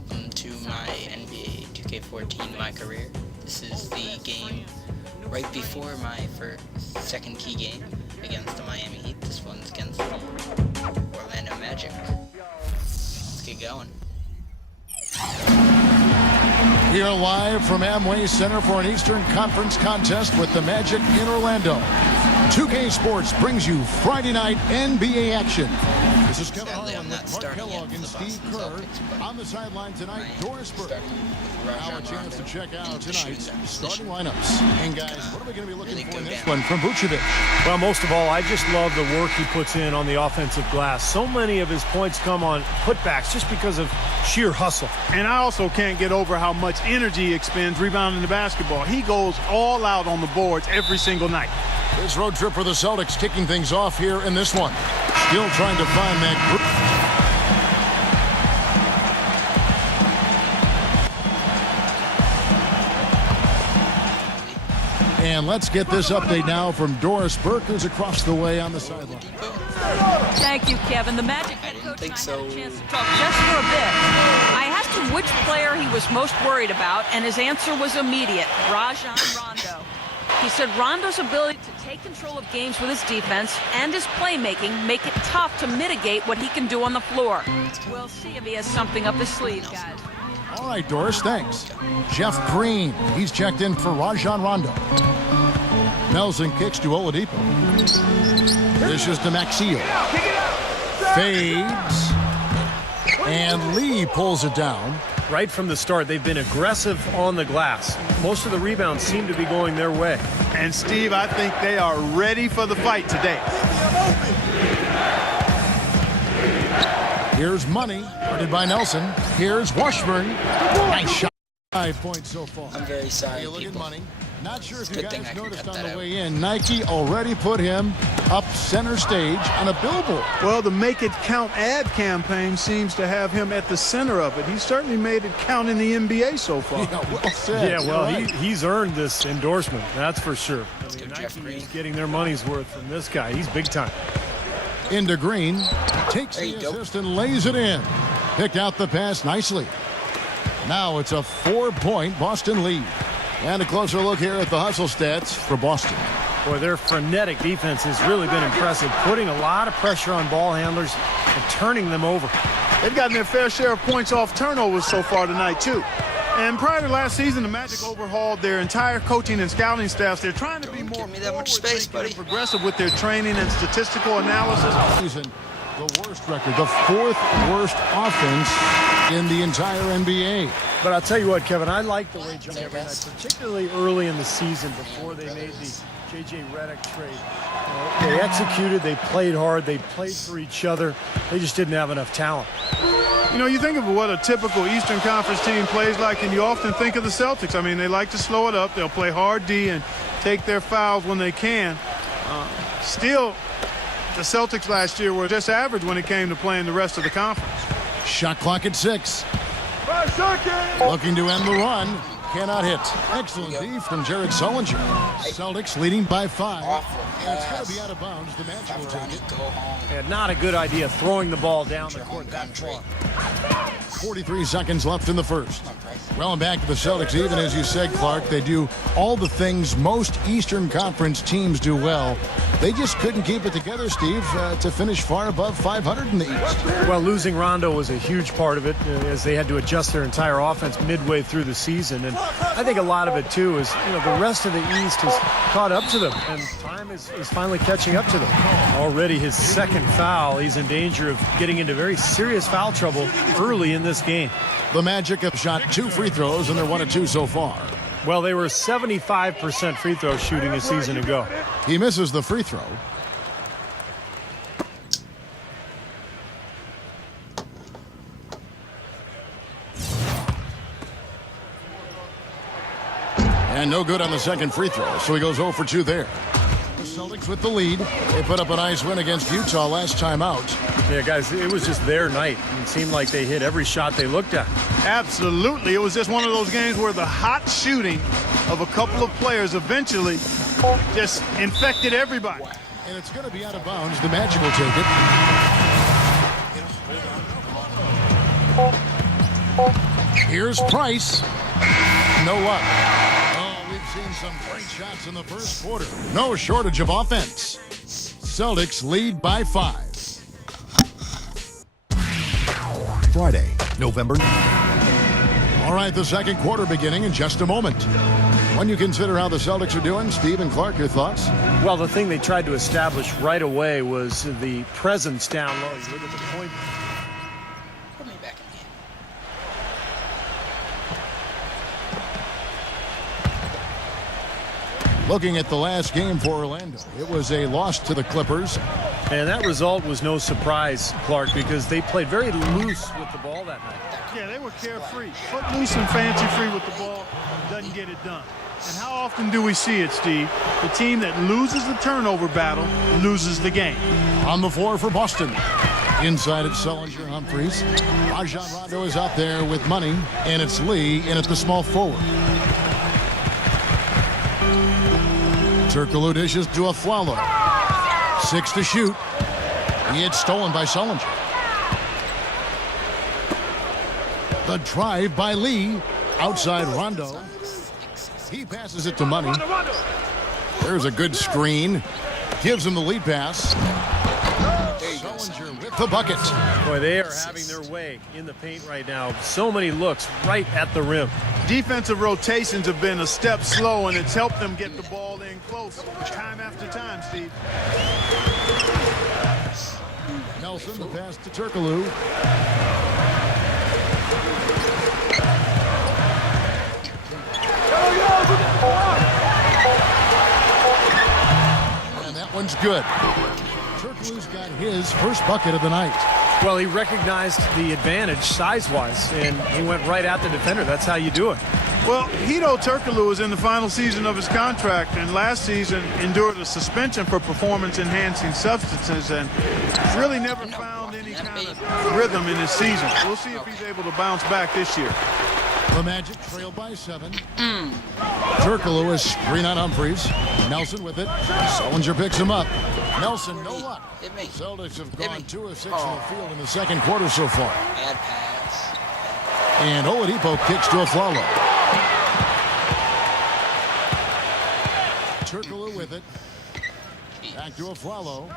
welcome to my NBA 2K14 MyCareer. This is the game right before my second key game against the Miami Heat. This one's against the Orlando Magic. Let's get going. We are live from Amway Center for an Eastern Conference contest with the Magic in Orlando. 2K Sports brings you Friday night NBA action. This is Kevin Harlan with Mark Kellogg and Steve Kerr. On the sideline tonight, Doris Burke. Now a chance to check out tonight's starting lineups. And guys, what are we going to be looking for in this one from Vucevic? Well, most of all, I just love the work he puts in on the offensive glass. So many of his points come on putbacks just because of sheer hustle. And I also can't get over how much energy he expends rebounding the basketball. He goes all out on the boards every single night. This road trip for the Celtics kicking things off here in this one. Still trying to find that group. And let's get this update now from Doris Burke, who's across the way on the sideline. Thank you, Kevin. The Magic head coach and I had a chance to talk just for a bit. I asked him which player he was most worried about, and his answer was immediate: Rajon Rondo. He said Rondo's ability to take control of games with his defense and his playmaking make it tough to mitigate what he can do on the floor. We'll see if he has something up his sleeve, guys. All right, Doris, thanks. Jeff Green, he's checked in for Rajon Rondo. Nelson kicks to Oladipo. This is to Maxio. Fades. And Lee pulls it down. Right from the start, they've been aggressive on the glass. Most of the rebounds seem to be going their way. And Steve, I think they are ready for the fight today. Here's Money, guarded by Nelson. Here's Washburn. Nice shot. 5 points so far. I'm very sorry, look people. at Money. Not sure if you Good thing guys I can noticed cut on that the out. way in, Nike already put him up center stage on a billboard. Well, the Make It Count ad campaign seems to have him at the center of it. He's certainly made it count in the NBA so far. Yeah, well said. Yeah, well, Right. he's earned this endorsement, that's for sure. Let's go, Jeff Nike Green. is getting their money's worth from this guy. He's big time. Into Green. Takes There the you go. assist and lays it in. Picked out the pass nicely. Now it's a 4-point Boston lead. And a closer look here at the hustle stats for Boston. Boy, their frenetic defense has really been impressive, putting a lot of pressure on ball handlers and turning them over. They've gotten their fair share of points off turnovers so far tonight, too. And prior to last season, the Magic overhauled their entire coaching and scouting staffs. They're trying to be more give me that much space, forward-thinking buddy. and progressive with their training and statistical analysis. Season, the worst record, the 4th worst offense in the entire NBA. But I'll tell you what, Kevin, I like the way John Their Green, best. particularly early in the season before they made the J.J. Redick trade. They executed, they played hard, they played for each other. They just didn't have enough talent. You know, you think of what a typical Eastern Conference team plays like, and you often think of the Celtics. I mean, they like to slow it up. They'll play hard D and take their fouls when they can. Still, the Celtics last year were just average when it came to playing the rest of the conference. Shot clock at 6. Looking to end the run. Cannot hit. Excellent D from Jared Sullinger. Celtics leading by 5. Awful And it's going pass. to be out of bounds. The Magic will Run take it, it. go home. Yeah, not a good idea throwing the ball down the court Gun that trade. far. 43 seconds left in the first. Well, and back to the Celtics, even as you said, Clark, they do all the things most Eastern Conference teams do well. They just couldn't keep it together, Steve, to finish far above 500 in the East. Well, losing Rondo was a huge part of it as they had to adjust their entire offense midway through the season. And I think a lot of it, too, is the rest of the East has caught up to them, and time is finally catching up to them. Already his second foul. He's in danger of getting into very serious foul trouble early in this game. The Magic have shot 2 free throws, and they're 1 of 2 so far. Well, they were 75% free throw shooting a season ago. He misses the free throw. And no good on the second free throw, so he goes 0 for 2 there. The Celtics with the lead. They put up a nice win against Utah last time out. Yeah, guys, it was just their night. It seemed like they hit every shot they looked at. Absolutely. It was just one of those games where the hot shooting of a couple of players eventually just infected everybody. And it's going to be out of bounds. The Magic will take it. Here's Price. No luck. Oh, we've seen some great shots in the first quarter. No shortage of offense. Celtics lead by 5. Friday, November. All right, the second quarter beginning in just a moment. When you consider how the Celtics are doing, Steve and Clark, your thoughts? Well, the thing they tried to establish right away was the presence down low. You look at the point. Put me back in the game. Looking at the last game for Orlando, it was a loss to the Clippers. And that result was no surprise, Clark, because they played very loose with the ball that night. Yeah, they were carefree. Footloose and fancy-free with the ball, doesn't get it done. And how often do we see it, Steve? The team that loses the turnover battle loses the game. On the floor for Boston. Inside it's Sullinger, Humphries. Rajon Rondo is out there with money, and it's Lee in at the small forward. Turkoglu dishes to Afflalo. 6 to shoot. He had stolen by Sullinger. The drive by Lee. Outside Rondo. He passes it to Money. There's a good screen. Gives him the lead pass. Sullinger with the bucket. Boy, they are having their way in the paint right now. So many looks right at the rim. Defensive rotations have been a step slow, and it's helped them get the ball in close time after time, Steve. Nelson, the pass to Turkoglu. And that one's good. Turkoglu's got his first bucket of the night. Well, he recognized the advantage size-wise, and he went right at the defender. That's how you do it. Well, Hedo Turkoglu is in the final season of his contract, and last season endured a suspension for performance-enhancing substances, and really never found any kind of rhythm in his season. We'll see if he's able to bounce back this year. The Magic trail by 7. Turkoglu is screen on Humphries. Nelson with it. Sullinger picks him up. Nelson, no luck. Celtics have gone 2 of 6 in the field in the second quarter so far. Bad pass. And Oladipo kicks to Afflalo. Turkoglu with it. Back to Afflalo.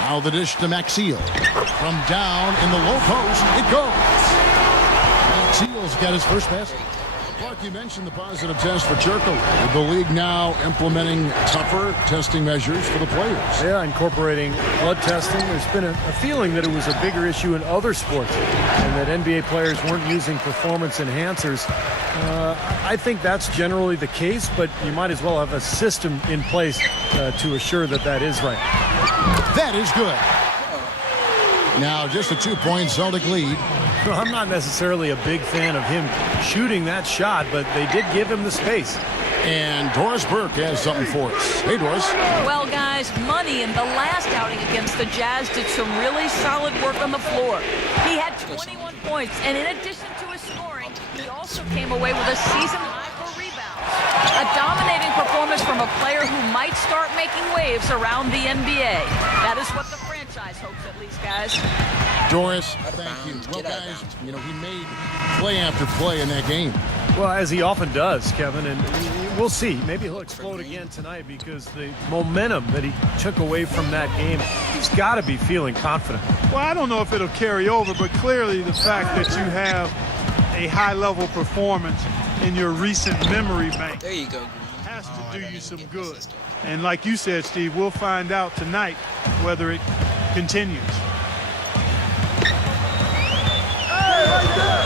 Now the dish to Maxiel. From down in the low post, it goes. Maxiel's got his first basket. Clark, you mentioned the positive test for Turkoglu. With the league now implementing tougher testing measures for the players. Yeah, incorporating blood testing. There's been a feeling that it was a bigger issue in other sports and that NBA players weren't using performance enhancers. I think that's generally the case, but you might as well have a system in place to assure that that is right. That is good. Now just a 2-point Celtic lead. Well, I'm not necessarily a big fan of him shooting that shot, but they did give him the space. And Doris Burke has something for us. Hey, Doris. Well, guys, Money in the last outing against the Jazz did some really solid work on the floor. He had 21 points, and in addition to his scoring, he also came away with a season high for rebounds. A dominating performance from a player who might start making waves around the NBA. That is what the franchise hopes, at least, guys. Doris, thank you. Well, guys, you know, he made play after play in that game. Well, as he often does, Kevin, and we'll see. Maybe he'll explode again tonight because the momentum that he took away from that game, he's got to be feeling confident. Well, I don't know if it'll carry over, but clearly the fact that you have a high-level performance in your recent memory bank There you go, Green. has to do you some good. And like you said, Steve, we'll find out tonight whether it continues.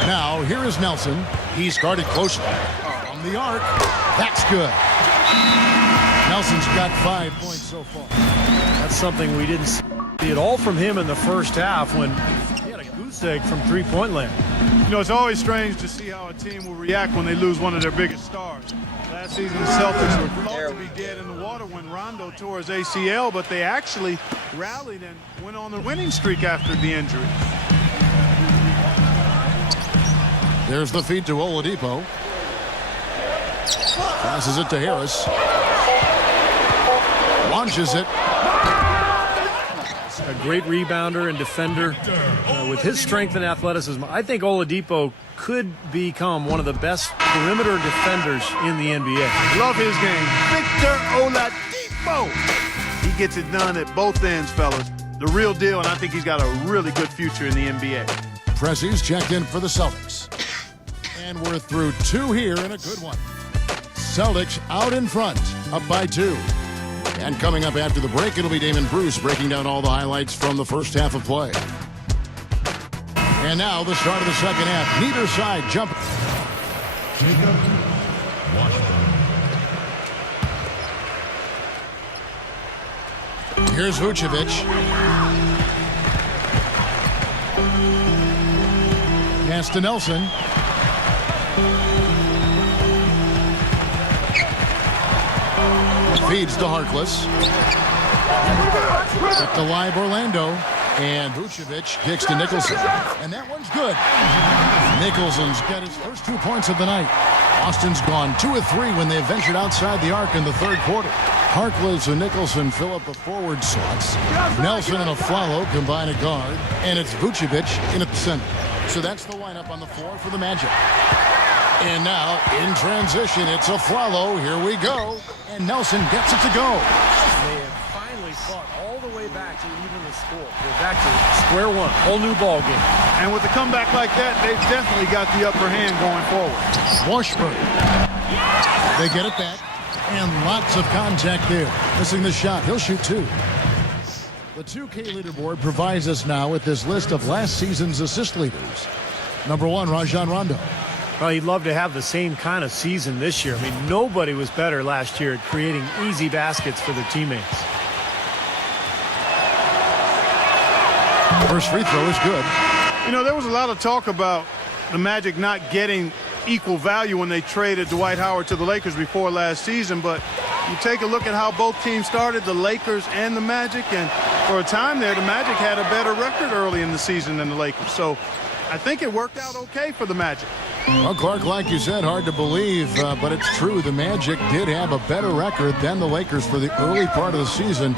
Now, here is Nelson. He's guarded closely. From the arc. That's good. Nelson's got 5 points so far. That's something we didn't see at all from him in the first half when he had a goose egg from three-point land. You know, it's always strange to see how a team will react when they lose one of their biggest stars. Last season, the Celtics were thought to be dead in the water when Rondo tore his ACL, but they actually rallied and went on the winning streak after the injury. There's the feed to Oladipo. Passes it to Harris. Launches it. a great rebounder and defender. With his strength and athleticism, I think Oladipo could become one of the best perimeter defenders in the NBA. Love his game. Victor Oladipo. He gets it done at both ends, fellas. The real deal, and I think he's got a really good future in the NBA. Pressey's checked in for the Celtics. And we're through 2 here and a good one. Celtics out in front, up by 2. And coming up after the break, it'll be Damon Bruce breaking down all the highlights from the first half of play. And now the start of the second half. Neither side jump. Here's Vucevic. Pass to Nelson. Feeds to Harkless. Up to live Orlando. And Vucevic kicks to Nicholson. And that one's good. Nicholson's got his first 2 points of the night. Austin's gone 2 of 3 when they ventured outside the arc in the third quarter. Harkless and Nicholson fill up the forward slots. Nelson and Aflalo combine a guard. And it's Vucevic in at the center. So that's the lineup on the floor for the Magic. And now, in transition, it's Aflalo. Here we go. And Nelson gets it to go. They have finally fought all the way back to even the score. They're back to square one, whole new ball game. And with a comeback like that, they've definitely got the upper hand going forward. Washburn. They get it back. And lots of contact there. Missing the shot. He'll shoot 2. The 2K leaderboard provides us now with this list of last season's assist leaders. Number 1, Rajon Rondo. Well, he'd love to have the same kind of season this year. I mean, nobody was better last year at creating easy baskets for their teammates. First free throw is good. You know, there was a lot of talk about the Magic not getting equal value when they traded Dwight Howard to the Lakers before last season, but you take a look at how both teams started, the Lakers and the Magic, and for a time there, the Magic had a better record early in the season than the Lakers. So I think it worked out okay for the Magic. Well, Clark, like you said, hard to believe, but it's true. The Magic did have a better record than the Lakers for the early part of the season,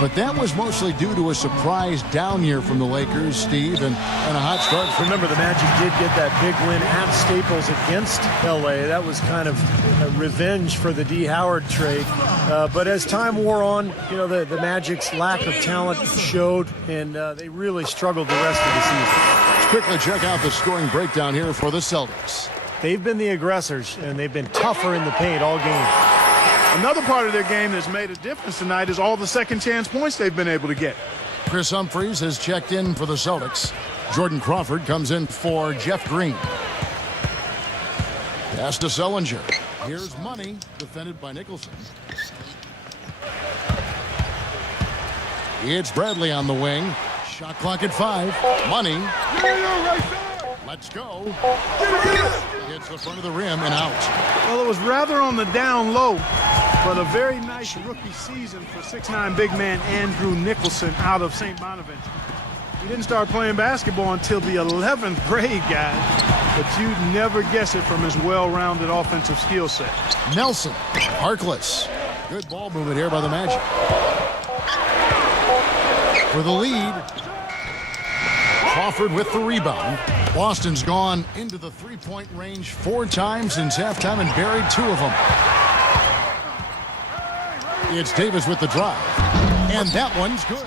but that was mostly due to a surprise down year from the Lakers, Steve, and a hot start. Remember, the Magic did get that big win at Staples against L.A. That was kind of a revenge for the D. Howard trade. But as time wore on, you know, the Magic's lack of talent showed, and they really struggled the rest of the season. Let's quickly check out the scoring breakdown here for the Celtics. They've been the aggressors, and they've been tougher in the paint all game. Another part of their game that's made a difference tonight is all the second chance points they've been able to get. Chris Humphries has checked in for the Celtics. Jordan Crawford comes in for Jeff Green. Pass to Sellinger. Here's Money, defended by Nicholson. It's Bradley on the wing. Shot clock at 5. Money. Let's go. Hits the front of the rim and out. Well, it was rather on the down low, but a very nice rookie season for 6'9" big man Andrew Nicholson out of St. Bonaventure. He didn't start playing basketball until the 11th grade, guys, but you'd never guess it from his well-rounded offensive skill set. Nelson, Harkless. Good ball movement here by the Magic. For the lead, Crawford with the rebound. Boston's gone into the three-point range 4 times since halftime and buried 2 of them. It's Davis with the drive. And that one's good.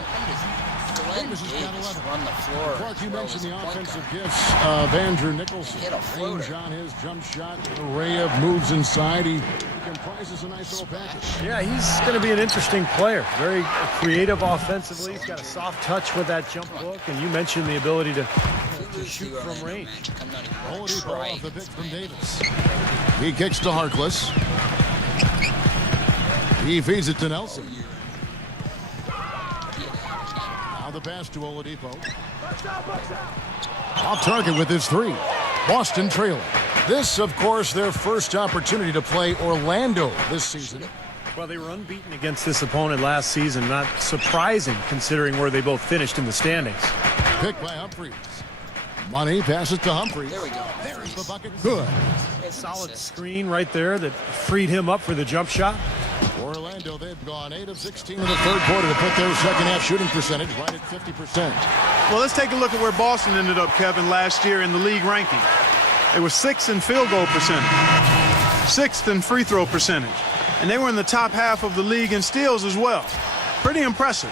Davis has got 11. Run the floor. Clark, you mentioned the offensive gifts of Andrew Nicholson. Hit a floater. Range on his jump shot, an array of moves inside. He comprises a nice little package. Yeah, he's going to be an interesting player. Very creative offensively. He's got a soft touch with that jump hook, and you mentioned the ability to shoot from range. Oladipo off the pick from Davis. He kicks to Harkless. He feeds it to Nelson. Now the pass to Oladipo. Off target with his 3. Boston trailing. This, of course, their first opportunity to play Orlando this season. Well, they were unbeaten against this opponent last season. Not surprising considering where they both finished in the standings. Pick by Humphries. Money passes to Humphries. There we go. There's the bucket. Good. Solid screen right there that freed him up for the jump shot. Orlando, they've gone 8 of 16 in the third quarter to put their second half shooting percentage right at 50%. Well, let's take a look at where Boston ended up, Kevin, last year in the league ranking. They were 6th in field goal percentage, 6th in free throw percentage, and they were in the top half of the league in steals as well. Pretty impressive.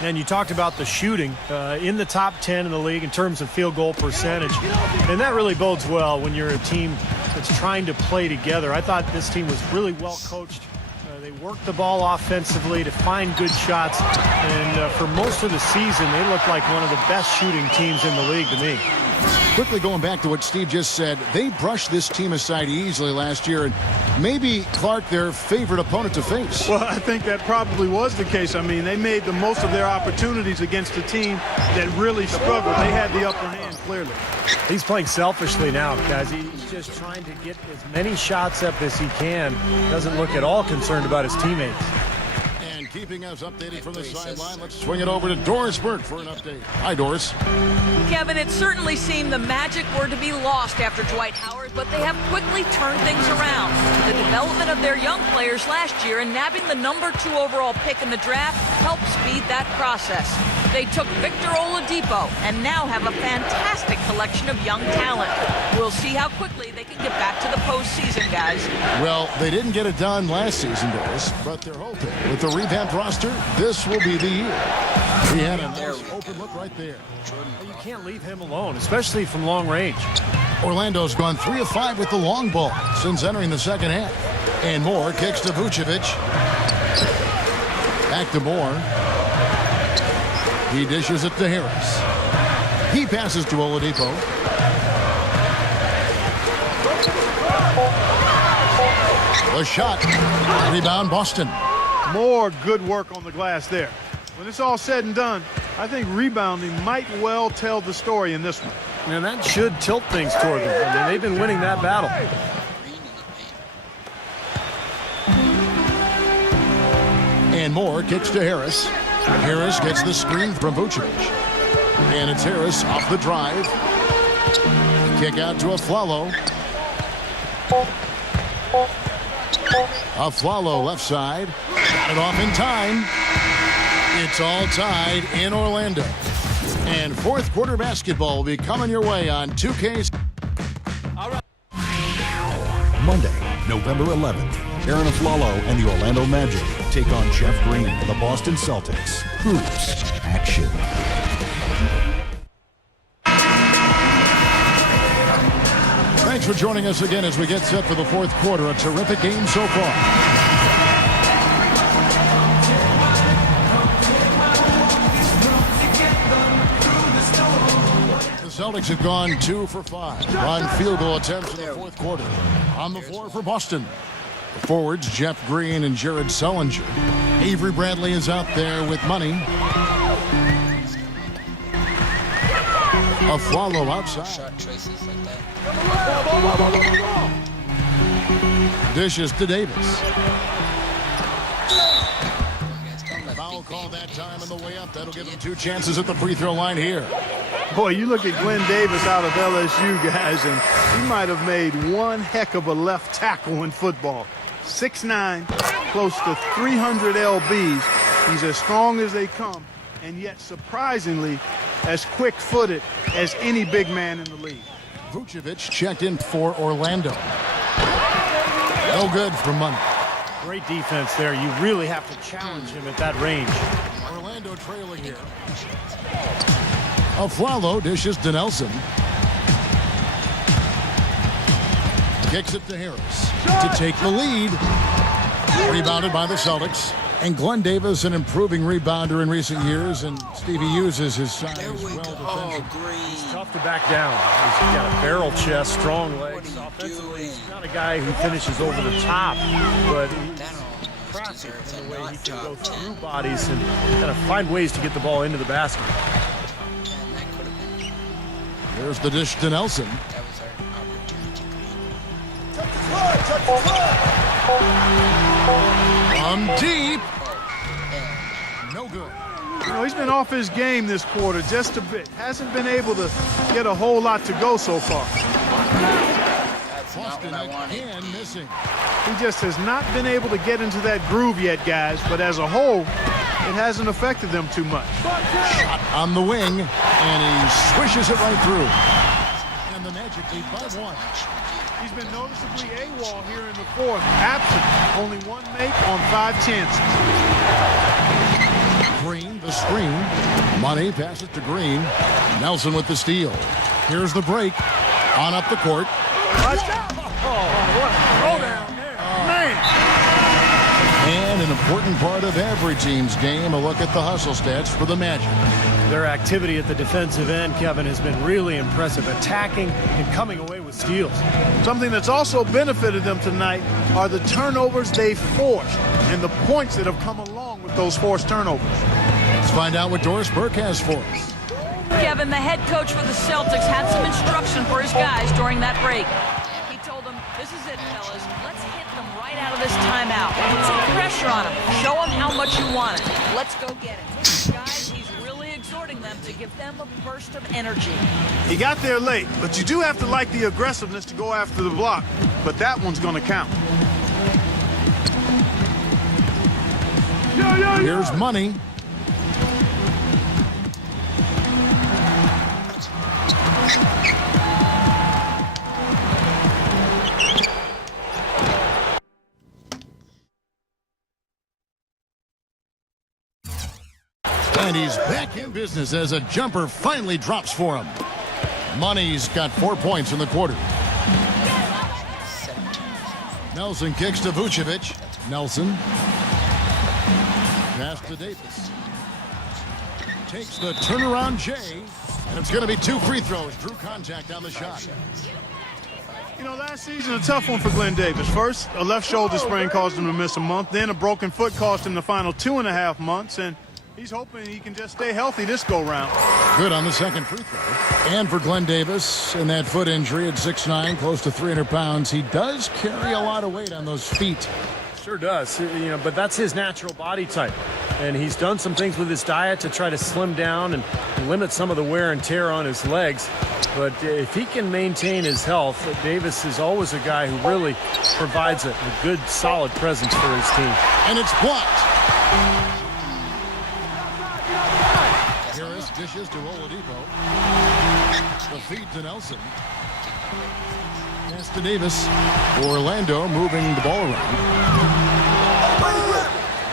And you talked about the shooting in the top 10 in the league in terms of field goal percentage. And that really bodes well when you're a team that's trying to play together. I thought this team was really well coached. They worked the ball offensively to find good shots. And for most of the season, they looked like one of the best shooting teams in the league to me. Quickly going back to what Steve just said, they brushed this team aside easily last year, and maybe Clark their favorite opponent to face. Well, I think that probably was the case. I mean, they made the most of their opportunities against a team that really struggled. They had the upper hand, clearly. He's playing selfishly now, guys. He's just trying to get as many shots up as he can. Doesn't look at all concerned about his teammates. And keeping us updated from the sideline, let's swing it over to Doris Burke for an update. Hi, Doris. Kevin, it certainly seemed the Magic were to be lost after Dwight Howard, but they have quickly turned things around. The development of their young players last year and nabbing the #2 overall pick in the draft helped speed that process. They took Victor Oladipo and now have a fantastic collection of young talent. We'll see how quickly they can get back to the postseason, guys. Well, they didn't get it done last season, Doris, but they're hoping with the revamped roster, this will be the year. He had a nice open look right there. You can't leave him alone, especially from long range. Orlando's gone 3 of 5 with the long ball since entering the second half. And Moore kicks to Vucevic. Back to Moore. He dishes it to Harris. He passes to Oladipo. The shot. Rebound Boston. More good work on the glass there. When it's all said and done, I think rebounding might well tell the story in this one. And that should tilt things toward them. I mean, they've been winning that battle. And Moore kicks to Harris. Harris gets the screen from Vucevic. And it's Harris off the drive. Kick out to Aflalo. Aflalo left side. Got it off in time. It's all tied in Orlando. And fourth quarter basketball will be coming your way on 2K. Monday, November 11th, Aaron Aflalo and the Orlando Magic take on Jeff Green and the Boston Celtics. Hoops action. Thanks for joining us again as we get set for the fourth quarter. A terrific game so far. Celtics have gone 2 for 5 on field goal attempts in the fourth quarter. On the floor for Boston, the forwards Jeff Green and Jared Sullinger. Avery Bradley is out there with money. Aflalo outside. Shot choices like that. Dishes to Davis. Foul Call that time on the way up. That'll give them 2 chances at the free throw line here. Boy, you look at Glenn Davis out of LSU, guys, and he might have made one heck of a left tackle in football. 6'9", close to 300 lbs. He's as strong as they come, and yet surprisingly as quick-footed as any big man in the league. Vucevic checked in for Orlando. No good for money. Great defense there. You really have to challenge him at that range. Orlando trailing here. Aflalo dishes to Nelson. Kicks it to Harris to take the lead. Rebounded by the Celtics. And Glenn Davis, an improving rebounder in recent years, and Stevie uses his size well defensively. It's tough to back down. He's got a barrel chest, strong legs. Offensively, he's not a guy who finishes over the top, but he's crafty in the way he can go through bodies and kind of find ways to get the ball into the basket. There's the dish to Nelson. That was our opportunity. From deep. No good. You know, he's been off his game this quarter just a bit. Hasn't been able to get a whole lot to go so far. That's not what I wanted. Again missing. He just has not been able to get into that groove yet, guys. But as a whole, it hasn't affected them too much. Shot on the wing, and he swishes it right through. And the Magic lead by 1. He's been noticeably AWOL here in the fourth. Absent. Only 1 make on 5 chances. Green, the screen. Money passes to Green. Nelson with the steal. Here's the break. On up the court. And an important part of every team's game, a look at the hustle stats for the Magic. Their activity at the defensive end, Kevin, has been really impressive, attacking and coming away with steals. Something that's also benefited them tonight are the turnovers they forced and the points that have come along with those forced turnovers. Let's find out what Doris Burke has for us. Kevin, the head coach for the Celtics, had some instruction for his guys during that break. He told them, this is it, fellas. Let's hit them right out of this timeout. Put some pressure on them. Show them how much you want it. Let's go get it. Guys, he's really exhorting them to give them a burst of energy. He got there late, but you do have to like the aggressiveness to go after the block. But that one's going to count. Here's Money. And he's back in business as a jumper finally drops for him. Money's got 4 points in the quarter. Nelson kicks to Vucevic. Nelson. Pass to Davis. Takes the turnaround J. And it's going to be 2 free throws. Drew contact on the shot. You know, last season, a tough one for Glenn Davis. First, a left shoulder sprain caused him to miss a month. Then a broken foot cost him the final 2.5 months. And he's hoping he can just stay healthy this go-round. Good on the second free throw. And for Glenn Davis, in that foot injury at 6'9", close to 300 pounds, he does carry a lot of weight on those feet. Sure does, but that's his natural body type. And he's done some things with his diet to try to slim down and limit some of the wear and tear on his legs. But if he can maintain his health, Davis is always a guy who really provides a good, solid presence for his team. And it's blocked. Harris dishes to Oladipo. The feed to Nelson. Pass to Davis. Orlando moving the ball around.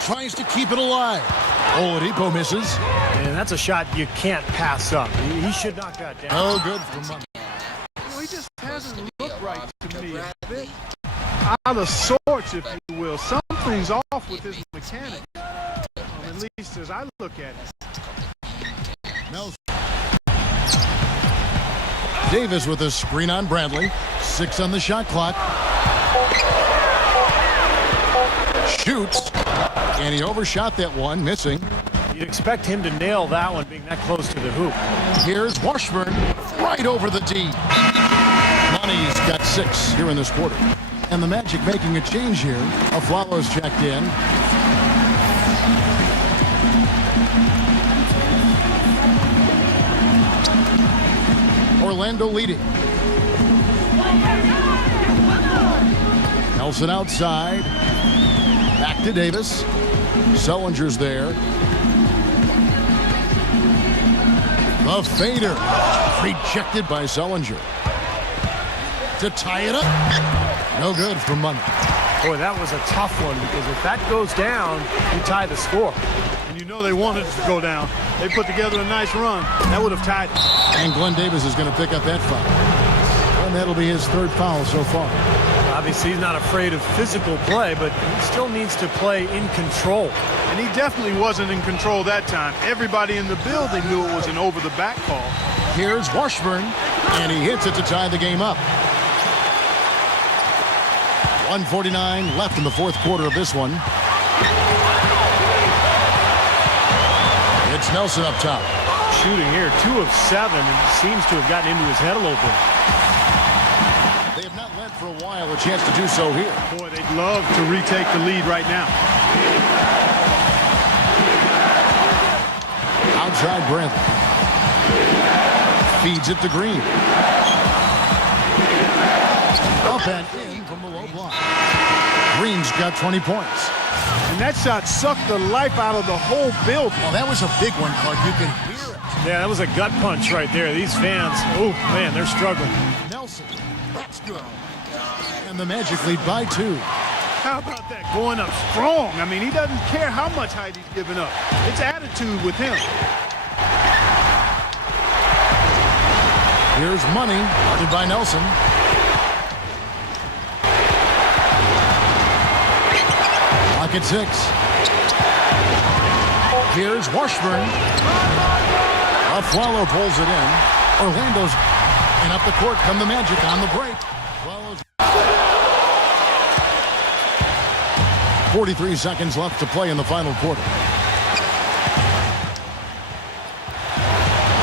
Tries to keep it alive. Oladipo misses. And that's a shot you can't pass up. He should knock that down. Oh, good for Money. Well, he just hasn't looked right to me. A bit out of sorts, if you will. Something's off with his mechanics. At least as I look at it. Nelson. Davis with a screen on Bradley. 6 on the shot clock. Shoots. And he overshot that one, missing. You'd expect him to nail that one being that close to the hoop. Here's Washburn right over the tee. Money's got 6 here in this quarter. And the Magic making a change here. Aflalo's checked in. Orlando leading. Nelson outside. Back to Davis. Sullinger's there. The fader. Rejected by Sullinger. To tie it up. No good for Money. Boy, that was a tough one because if that goes down, you tie the score. And you know they wanted it to go down. They put together a nice run. That would have tied it. And Glenn Davis is going to pick up that foul. And that'll be his 3rd foul so far. Obviously, he's not afraid of physical play, but he still needs to play in control. And he definitely wasn't in control that time. Everybody in the building knew it was an over-the-back call. Here's Washburn, and he hits it to tie the game up. 1:49 left in the 4th quarter of this one. It's Nelson up top. Shooting here, 2 of 7, and seems to have gotten into his head a little bit. They have not led for a while, a chance to do so here. Boy, they'd love to retake the lead right now. side, Bradley. Feeds it to Green. Up and in from the low block. Green's got 20 points. And that shot sucked the life out of the whole building. Well, that was a big one, Clark. You can hear it. Yeah, that was a gut punch right there. These fans, oh, man, they're struggling. Nelson. That's good. And the Magic lead by 2. How about that? Going up strong. I mean, he doesn't care how much height he's giving up. It's attitude with him. Here's Money, guarded by Nelson. Clock at 6. Here's Washburn. Aflalo pulls it in. Orlando's and up the court come the Magic on the break. 43 seconds left to play in the final quarter.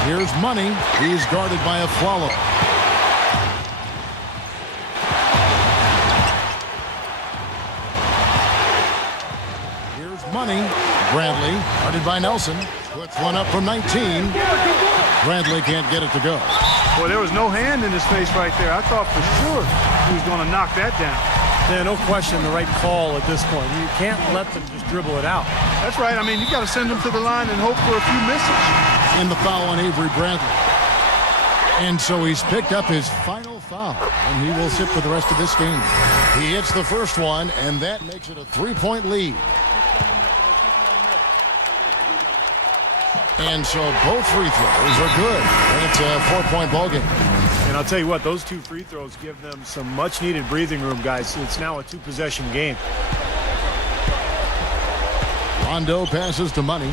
Here's Money. He's guarded by Aflalo. Here's Money. Bradley, guarded by Nelson. Puts one up from 19. Bradley can't get it to go. Boy, there was no hand in his face right there. I thought for sure he was going to knock that down. Yeah, no question, the right call at this point. You can't let them just dribble it out. That's right. I mean, you got to send them to the line and hope for a few misses. And the foul on Avery Bradley. And so he's picked up his final foul, and he will sit for the rest of this game. He hits the first one, and that makes it a 3-point lead. And so both free throws are good, and it's a 4-point ball game. And I'll tell you what, those 2 free throws give them some much-needed breathing room, guys. It's now a 2-possession game. Rondo passes to Money.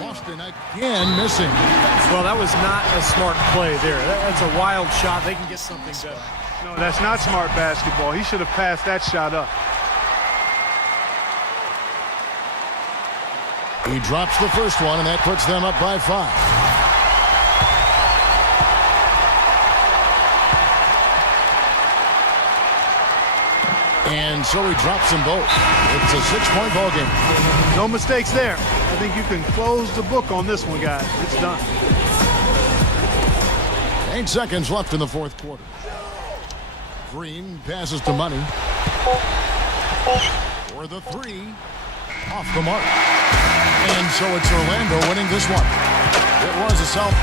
Boston again missing. Well, that was not a smart play there. That's a wild shot. They can get something better. No, that's not smart basketball. He should have passed that shot up. He drops the first one, and that puts them up by 5. And so he drops them both. It's a 6-point ball game. No mistakes there. I think you can close the book on this one, guys. It's done. 8 seconds left in the fourth quarter. Green passes to Money. For the 3. Off the mark. And so it's Orlando winning this one. It was a self.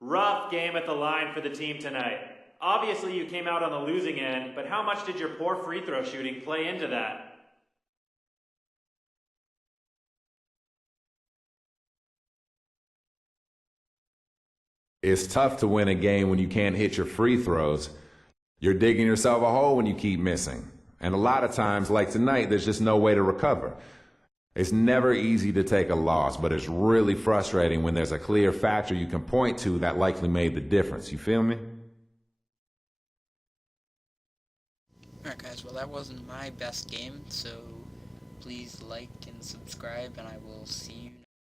Rough game at the line for the team tonight. Obviously, you came out on the losing end, but how much did your poor free throw shooting play into that? It's tough to win a game when you can't hit your free throws. You're digging yourself a hole when you keep missing. And a lot of times, like tonight, there's just no way to recover. It's never easy to take a loss, but it's really frustrating when there's a clear factor you can point to that likely made the difference. You feel me? Alright guys, well that wasn't my best game, so please like and subscribe, and I will see you next time.